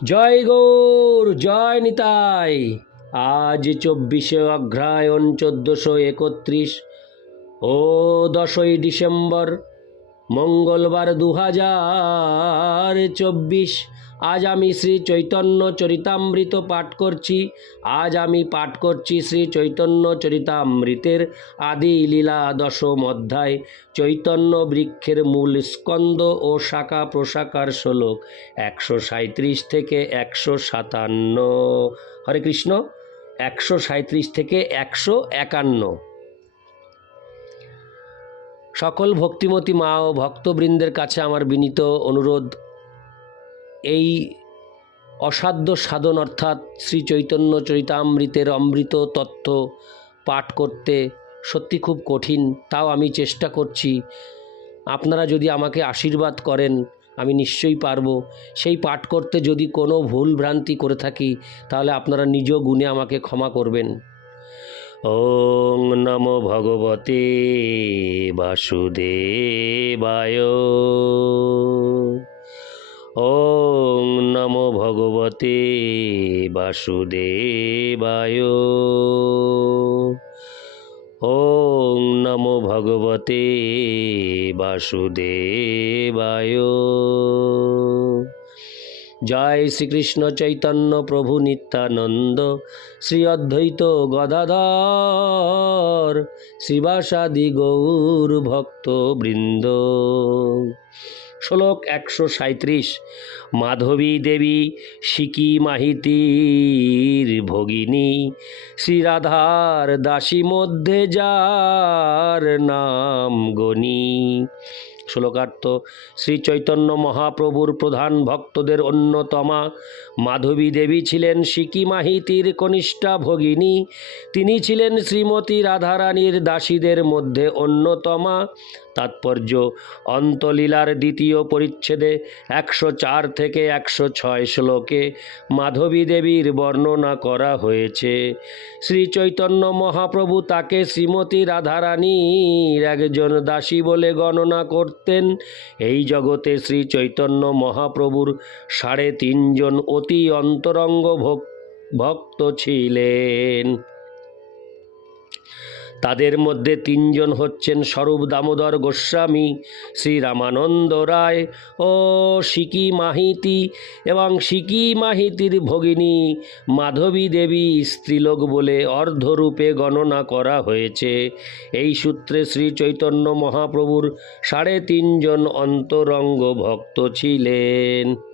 জয় গৌর, জয় নিতাই। আজ চব্বিশে অঘ্রায়ণ চোদ্দশো একত্রিশ ও দশই ডিসেম্বর মঙ্গলবার দু হাজার চব্বিশ। আজ আমি শ্রী চৈতন্য চরিতামৃত পাঠ করছি। আজ আমি পাঠ করছি শ্রী চৈতন্য চরিতামৃতের আদি লীলা দশম অধ্যায়। চৈতন্য বৃক্ষের মূল স্কন্দ ও শাখা প্রশাখার শ্লোক একশো সাঁত্রিশ থেকে একশো সাতান্ন। হরে কৃষ্ণ, একশো সাঁত্রিশ থেকে একশো একান্ন। সকল ভক্তিমতী মা ও ভক্তবৃন্দের কাছে আমার বিনীত অনুরোধ। এই অসাধ্য সাধন অর্থাৎ শ্রী চৈতন্য চরিতামৃতের অমৃত তত্ত্ব পাঠ করতে সত্যি খুব কঠিন, তাও আমি চেষ্টা করছি। আপনারা যদি আমাকে আশীর্বাদ করেন, আমি নিশ্চয়ই পারব। সেই পাঠ করতে যদি কোনো ভুল ভ্রান্তি করে থাকি, তাহলে আপনারা নিজ গুণে আমাকে ক্ষমা করবেন। ওং নমো ভগবতে বাসুদেবায়। ওং নমো ভগবতে বাসুদেবায়। ওং নমো ভগবতে বাসুদেবায়। জয় শ্রীকৃষ্ণ চৈতন্য প্রভু নিত্যানন্দ, শ্রী অদ্বৈত গদাধর শ্রীবাসাদি গৌর ভক্ত বৃন্দ শ্লোক একশো সাঁত্রিশ মাধবী দেবী সিকি মাহিতির ভগিনী, শ্রীরাধার দাসী মধ্যে যার নাম গণি। শ্লোকার্থ শ্রী চৈতন্য মহাপ্রভুর প্রধান ভক্তদের অন্যতমা মাধবী দেবী ছিলেন সিকি মাহিতির কনিষ্ঠা ভগিনী। তিনি ছিলেন শ্রীমতী রাধারানীর দাসীদের মধ্যে অন্যতমা তাৎপর্য। অন্তলীলার দ্বিতীয় পরিচ্ছেদে একশো চার থেকে একশো ছয় শ্লোকে মাধবী দেবীর বর্ণনা করা হয়েছে। শ্রী চৈতন্য মহাপ্রভু তাকে শ্রীমতী রাধারানীর একজন দাসী বলে গণনা করতেন। এই জগতে শ্রী চৈতন্য মহাপ্রভুর সাড়ে তিনজন অতি অন্তরঙ্গ ভক- ভক্ত ছিলেন। তাদের মধ্যে তিনজন হচ্ছেন স্বরূপ দামোদর গোস্বামী, শ্রী রামানন্দ রায় ও সিকি মাহিতি এবং সিকি মাহিতির ভগিনী মাধবী দেবী স্ত্রীলোক বলে অর্ধরূপে গণনা করা হয়েছে। এই সূত্রে শ্রী চৈতন্য মহাপ্রভুর সাড়ে তিনজন অন্তরঙ্গ ভক্ত ছিলেন।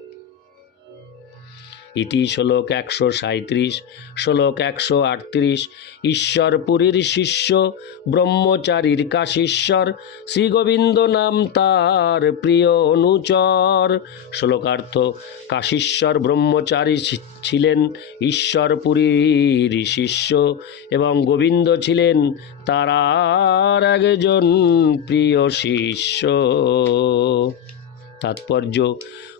ইতি শ্লোক একশো সাঁত্রিশ শ্লোক একশো আটত্রিশ। ঈশ্বরপুরীর শিষ্য, ব্রহ্মচারীর কাশীশ্বর, শ্রীগোবিন্দ নাম তার প্রিয় অনুচর। শ্লোকার্থ, কাশীশ্বর ব্রহ্মচারী ছিলেন ঈশ্বরপুরীর শিষ্য এবং গোবিন্দ ছিলেন তার একজন প্রিয় শিষ্য। তাৎপর্য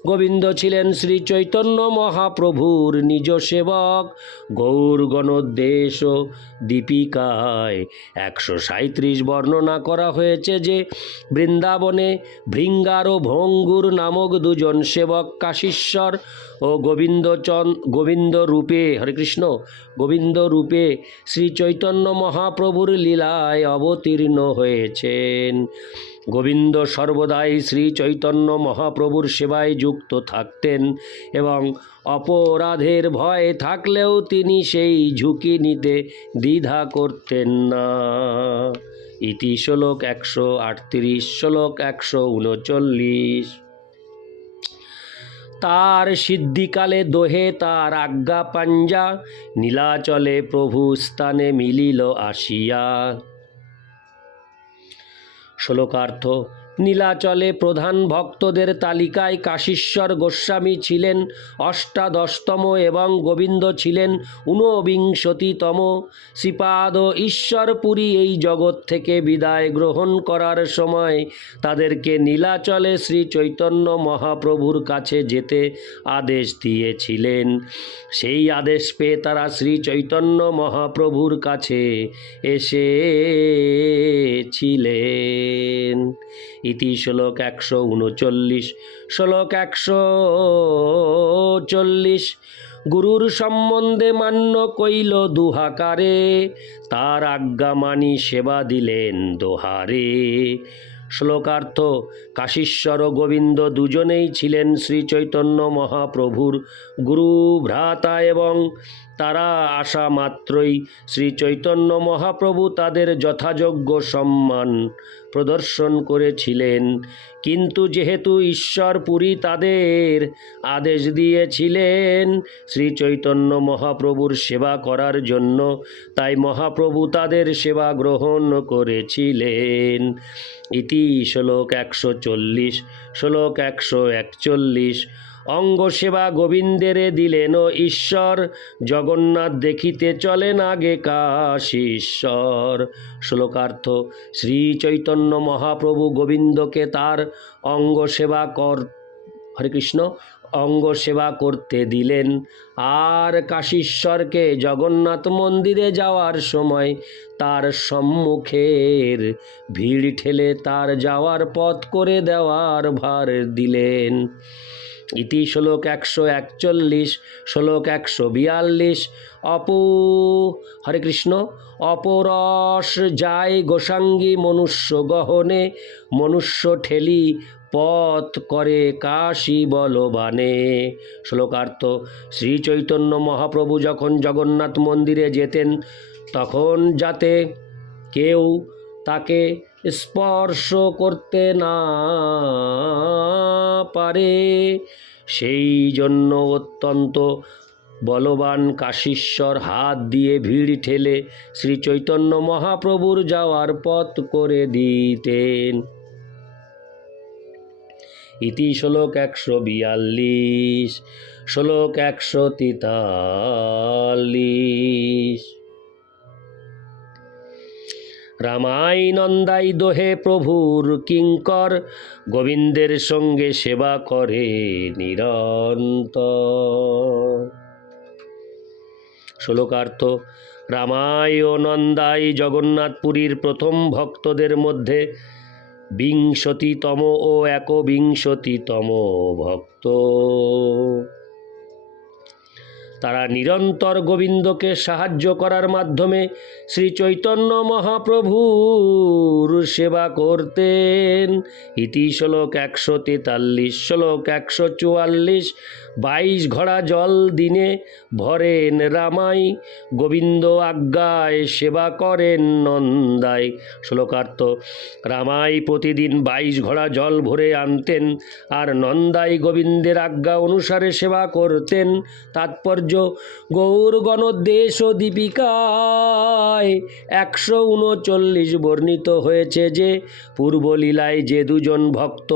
গোবিন্দ ছিলেন শ্রী চৈতন্য মহাপ্রভুর নিজ সেবক। গৌর গণোদ্দেশ ও দীপিকায় একশো সাঁত্রিশ বর্ণনা করা হয়েছে যে বৃন্দাবনে ভৃঙ্গার ও ভঙ্গুর নামক দুজন সেবক কাশীশ্বর ও গোবিন্দচন গোবিন্দ রূপে হরে কৃষ্ণ গোবিন্দ রূপে শ্রী চৈতন্য মহাপ্রভুর লীলায় অবতীর্ণ হয়েছেন। গোবিন্দ সর্বদাই শ্রী চৈতন্য মহাপ্রভুর সেবায় যুক্ত থাকতেন এবং অপরাধের ভয় থাকলেও তিনি সেই ঝুঁকি নিতে দ্বিধা করতেন না। ইতি শ্লোক একশো আটত্রিশ, শ্লোক একশো উনচল্লিশ। তার সিদ্ধিকালে দোহে তার আজ্ঞা পাঞ্জা। নীলাচলে প্রভু স্থানে মিলিল আসিয়া। শ্লোকার্থ নীলাচলে প্রধান ভক্তদের তালিকায় কাশীশ্বর গোস্বামী ছিলেন অষ্টাদশতম এবং গোবিন্দ ছিলেন ঊনবিংশতিতম। শ্রীপাদ ঈশ্বরপুরী এই জগৎ থেকে বিদায় গ্রহণ করার সময় তাদেরকে নীলাচলে শ্রী চৈতন্য মহাপ্রভুর কাছে যেতে আদেশ দিয়েছিলেন। সেই আদেশ পেয়ে তারা শ্রী চৈতন্য মহাপ্রভুর কাছে এসেছিলেন। ইতি শ্লোক একশো উনচল্লিশ। শ্লোক একশো চল্লিশ। গুরুর সম্বন্ধে মান্য কইল দুহাকারে, তার আজ্ঞা মানি সেবা দিলেন দোহারে। শ্লোকার্থ কাশীশ্বর গোবিন্দ দুজনেই ছিলেন শ্রী চৈতন্য মহাপ্রভুর গুরু, ভ্রাতা এবং তারা আসা মাত্রই শ্রী চৈতন্য মহাপ্রভু তাদের যথাযোগ্য সম্মান প্রদর্শন করেছিলেন। কিন্তু যেহেতু ঈশ্বর পুরী তাদের আদেশ দিয়েছিলেন, শ্রী চৈতন্য মহাপ্রভুর সেবা করার জন্য, তাই মহাপ্রভু তাদের সেবা গ্রহণ করেছিলেন। ইতি শ্লোক একশো চল্লিশ, শ্লোক একশো একচল্লিশ। অঙ্গ সেবা গোবিন্দেরে দিলেন ঈশ্বর, জগন্নাথ দেখিতে চলেন আগে কাশীশ্বর। শ্লোকার্থ, শ্রী চৈতন্য মহাপ্রভু গোবিন্দকে তার অঙ্গ সেবা কর হরে কৃষ্ণ অঙ্গ সেবা করতে দিলেন। আর কাশীশ্বরকে জগন্নাথ মন্দিরে যাওয়ার সময় তার সম্মুখের ভিড় ঠেলে তার যাওয়ার পথ করে দেওয়ার ভার দিলেন। ইতি শ্লোক একশো একচল্লিশ, শ্লোক একশো বিয়াল্লিশ। অপু, হরে কৃষ্ণ। অপরস যায় গোসাঙ্গী মনুষ্য গহনে, মনুষ্য ঠেলি পথ করে কাশী বলবানে। শ্লোকার্থ শ্রী চৈতন্য মহাপ্রভু যখন জগন্নাথ মন্দিরে যেতেন, তখন যাতে কেউ তাকে স্পর্শ করতে না পারে, সেই জন্য অত্যন্ত বলবান কাশীশ্বর হাত দিয়ে ভিড় ঠেলে শ্রী চৈতন্য মহাপ্রভুর যাওয়ার পথ করে দিতেন। ইতি শ্লোক একশো বিয়াল্লিশ, শ্লোক একশো তেতাল্লিশ। রামাই নন্দাই দোহে প্রভুর কিঙ্কর, গোবিন্দের সঙ্গে সেবা করে নিরন্তর। শ্লোকার্থ রামাই ও নন্দাই জগন্নাথপুরীর প্রথম ভক্তদের মধ্যে বিংশতিতম ও একবিংশতিতম ভক্ত। তারা নিরন্তর গোবিন্দকে সাহায্য করার মাধ্যমে শ্রী চৈতন্য মহাপ্রভুর সেবা করতেন। ইতি শ্লোক একশো তেতাল্লিশ, শ্লোক একশো চুয়াল্লিশ, বাইশ ঘড়া জল দিনে ভরেন রামাই, গোবিন্দ আজ্ঞায় সেবা করেন নন্দায় শ্লোকার্থ, রামাই প্রতিদিন বাইশ ঘোড়া জল ভরে আনতেন আর নন্দাই গোবিন্দের আজ্ঞা অনুসারে সেবা করতেন। তাৎপর্য গণদেশ ও দীপিকায় একশো উনচল্লিশ বর্ণিত হয়েছে যে পূর্বলীলায় যে দুজন ভক্ত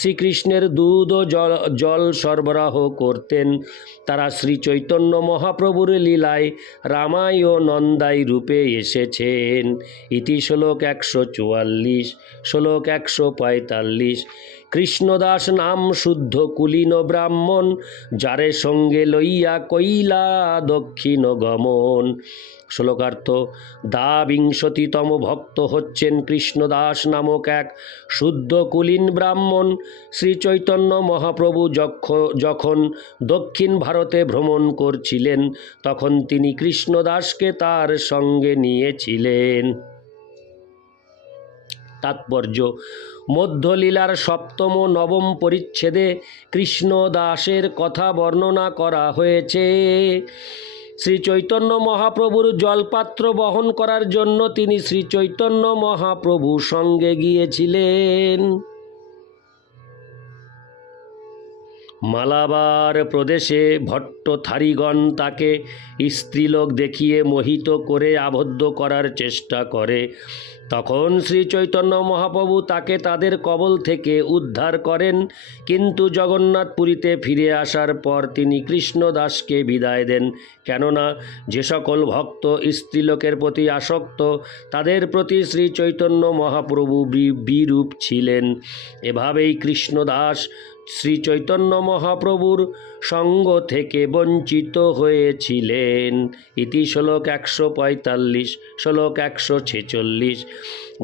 শ্রীকৃষ্ণের দুধ ও জল জল সরবরাহ করতেন, তারা শ্রী চৈতন্য মহাপ্রভুর লীলায় রামাই ও নন্দাই রূপে এসেছেন। ইতি শ্লোক একশো চুয়াল্লিশ, শ্লোক একশো পঁয়তাল্লিশ। কৃষ্ণদাস নাম শুদ্ধ কুলীন ব্রাহ্মণ, যারে সঙ্গে লইয়া কইলা দক্ষিণ গমন। শ্লোকার্থ, দা বিংশতিতম ভক্ত হচ্ছেন কৃষ্ণদাস নামক এক শুদ্ধ কুলীন ব্রাহ্মণ। শ্রী চৈতন্য মহাপ্রভু যখ- যখন দক্ষিণ ভারতে ভ্রমণ করছিলেন, তখন তিনি কৃষ্ণদাসকে তার সঙ্গে নিয়েছিলেন। তাৎপর্য। মধ্যলীলার সপ্তম নবম পরিচ্ছেদে কৃষ্ণ দাসের কথা বর্ণনা করা হয়েছে। শ্রী চৈতন্য মহাপ্রভুর জলপাত্র বহন করার জন্য তিনি শ্রী চৈতন্য মহাপ্রভু সঙ্গে গিয়েছিলেন। মালাবার প্রদেশে ভট্ট থারিগণ তাকে স্ত্রীলোক দেখিয়ে মোহিত করে আবদ্ধ করার চেষ্টা করে। তখন শ্রী চৈতন্য মহাপ্রভু তাকে তাদের কবল থেকে উদ্ধার করেন, কিন্তু জগন্নাথপুরীতে ফিরে আসার পর তিনি কৃষ্ণদাসকে বিদায় দেন। কেননা যে সকল ভক্ত স্ত্রীলোকের প্রতি আসক্ত, তাদের প্রতি শ্রী চৈতন্য মহাপ্রভু বিরূপ ছিলেন। এভাবেই কৃষ্ণদাস শ্রী চৈতন্য মহাপ্রভুর সঙ্গ থেকে বঞ্চিত হয়েছিলেন। ইতি শ্লোক একশো পঁয়তাল্লিশ, শ্লোক একশো ছেচল্লিশ।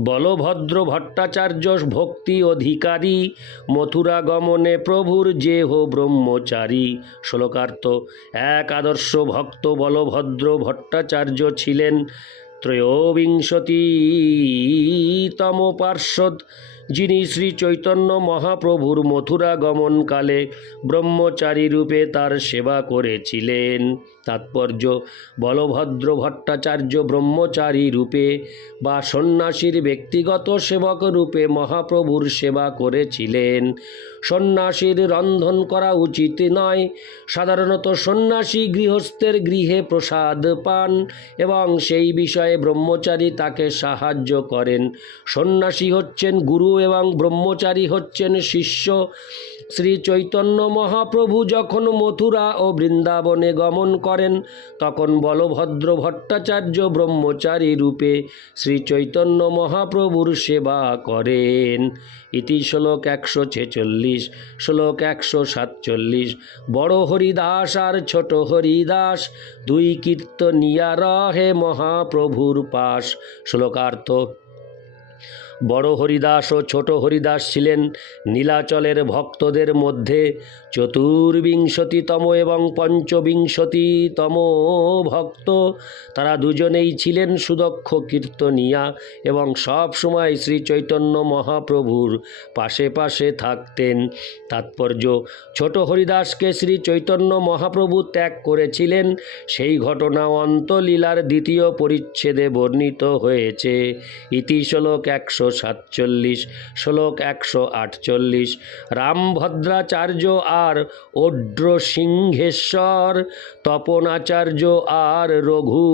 বলভদ্র ভট্টাচার্য ভক্তি অধিকারী মথুরা গমনে প্রভুর জেহ ব্রহ্মচারী। শ্লোকার্থ, এক আদর্শ ভক্ত বলভদ্র ভট্টাচার্য ছিলেন ত্রয়োবিংশতিতম পার্শ্বদ যিনি শ্রী চৈতন্য মহাপ্রভুর মথুরা গমনকালে ব্রহ্মচারী রূপে তার সেবা করেছিলেন। তাৎপর্য, বলভদ্র ভট্টাচার্য ব্রহ্মচারী রূপে বা সন্ন্যাসীর ব্যক্তিগত সেবক রূপে মহাপ্রভুর সেবা করেছিলেন। সন্ন্যাসীর রন্ধন করা উচিত নয়। সাধারণত সন্ন্যাসী গৃহস্থের গৃহে প্রসাদ পান এবং সেই বিষয়ে ব্রহ্মচারী তাকে সাহায্য করেন। সন্ন্যাসী হচ্ছেন গুরু এবং ব্রহ্মচারী হচ্ছেন শিষ্য। শ্রী চৈতন্য মহাপ্রভু যখন মথুরা ও বৃন্দাবনে গমন করেন, তখন বলভদ্র ভট্টাচার্য ব্রহ্মচারী রূপে শ্রী চৈতন্য মহাপ্রভুর সেবা করেন। ইতি শ্লোক একশো ছেচল্লিশ, শ্লোক একশো সাতচল্লিশ। বড় হরিদাস আর ছোট হরিদাস, দুই কীর্তনিয়া রহে মহাপ্রভুর পাশ। শ্লোকার্থ বড় হরিদাস ও ছোট হরিদাস ছিলেন নীলাচলের ভক্তদের মধ্যে। চতুর্বিংশতিতম এবং পঞ্চবিংশতিতম ভক্ত। তারা দুজনেই ছিলেন সুদক্ষ কীর্তনিয়া এবং সব সময় শ্রী চৈতন্য মহাপ্রভুর পাশে পাশে থাকতেন। তাৎপর্য, ছোট হরিদাসকে শ্রী চৈতন্য মহাপ্রভু ত্যাগ করেছিলেন। সেই ঘটনা অন্তলীলার দ্বিতীয় পরিচ্ছেদে বর্ণিত হয়েছে। ইতি শ্লোক একশো সাতচল্লিশ, শ্লোক একশো আটচল্লিশ। রামভদ্রাচার্য আর ওড্র সিংহেশ্বর তপনাচার্য আর রঘু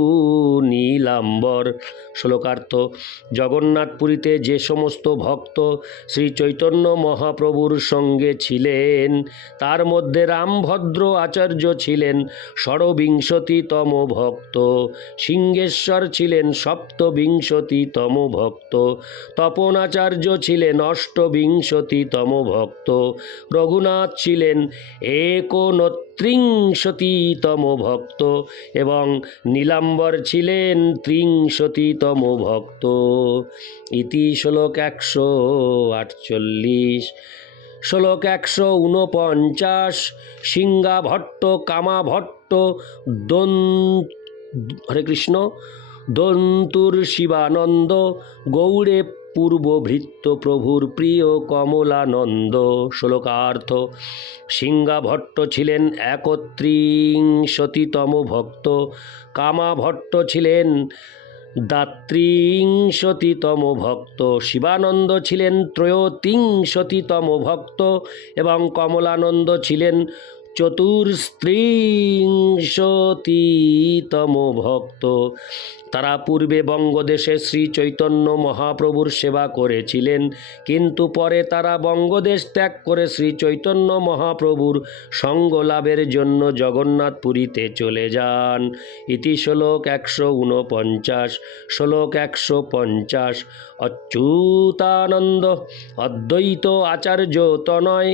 নীলাম্বর শ্লোকার্থ, জগন্নাথপুরীতে যে সমস্ত ভক্ত শ্রী চৈতন্য মহাপ্রভুর সঙ্গে ছিলেন, তার মধ্যে রামভদ্র আচার্য ছিলেন ষড়বিংশতিতম ভক্ত, সিংহেশ্বর ছিলেন সপ্তবিংশতিতম ভক্ত। তপনাচার্য ছিলেন অষ্টবিংশতিতম ভক্ত। রঘুনাথ ছিলেন একনত্রিংশতিতম ভক্ত এবং নীলাম্বর ছিলেন ত্রিংশতিতম ভক্ত। ইতি শ্লোক একশো আটচল্লিশ, শ্লোক একশো উনপঞ্চাশ সিংহা ভট্ট কামা ভট্ট দন হরে কৃষ্ণ, দন্তুর শিবানন্দ, গৌড়ে পূর্বভৃত্ত প্রভুর প্রিয় কমলানন্দ শ্লোকার্থ সিংহা ভট্ট ছিলেন একত্রিংশতিতম ভক্ত কামা ভট্ট ছিলেন দাত্রিংশতিতম ভক্ত, শিবানন্দ ছিলেন ত্রয়োতিংশতিতম ভক্ত এবং কমলানন্দ ছিলেন চতুর্স্ত্রিংশতিতম ভক্ত। তারা পূর্বে বঙ্গদেশে শ্রী চৈতন্য মহাপ্রভুর সেবা করেছিলেন, কিন্তু পরে তারা বঙ্গদেশ ত্যাগ করে শ্রী চৈতন্য মহাপ্রভুর সঙ্গ লাভের জন্য জগন্নাথপুরীতে চলে যান। ইতি শ্লোক একশো উনপঞ্চাশ শ্লোক একশো পঞ্চাশ। অচ্যুতানন্দ, অদ্বৈত আচার্য তনয়,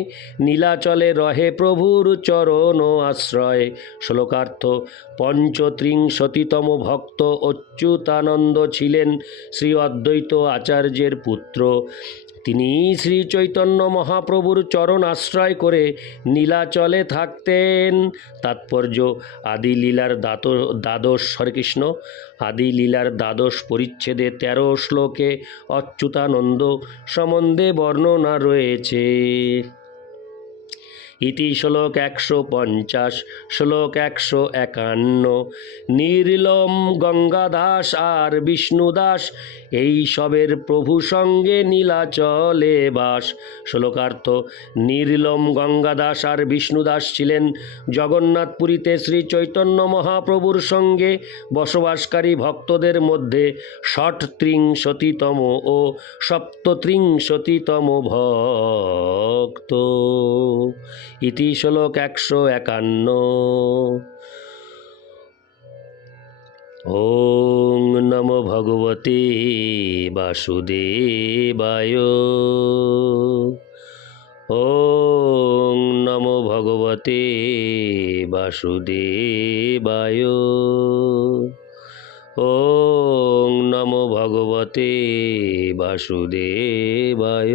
নীলাচলে রহে প্রভুর চরণ আশ্রয়। শ্লোকার্থ, পঞ্চত্রিংশতিতম ভক্ত অচ্যুতানন্দ ছিলেন শ্রী অদ্বৈত আচার্যের পুত্র। তিনি শ্রী চৈতন্য মহাপ্রভুর চরণ আশ্রয় করে নীলাচলে থাকতেন। তাৎপর্য, আদি লীলার দাত, দ্বাদশ হরেকৃষ্ণ আদি লীলার দ্বাদশ পরিচ্ছেদে তেরো শ্লোকে অচ্যুতানন্দ সম্বন্ধে বর্ণনা রয়েছে। ইতি শ্লোক একশো পঞ্চাশ, শ্লোক একশো একান্ন। নির্লম গঙ্গাদাস আর বিষ্ণুদাস, এই সবের প্রভু সঙ্গে নীলাচলে বাস। শ্লোকার্থ নির্লম গঙ্গাদাস আর বিষ্ণুদাস ছিলেন জগন্নাথপুরীতে শ্রী চৈতন্য মহাপ্রভুর সঙ্গে বসবাসকারী ভক্তদের মধ্যে ষটত্রিংশতিতম ও সপ্তত্রিংশতিতম ভক্ত। ইতি শ্লোক একশো একান্ন। ওং নম ভগবতে বাসুদেবায়। ওং নমো ভগবতে বাসুদেবায়। ওং নমো ভগবতে বাসুদেবায়।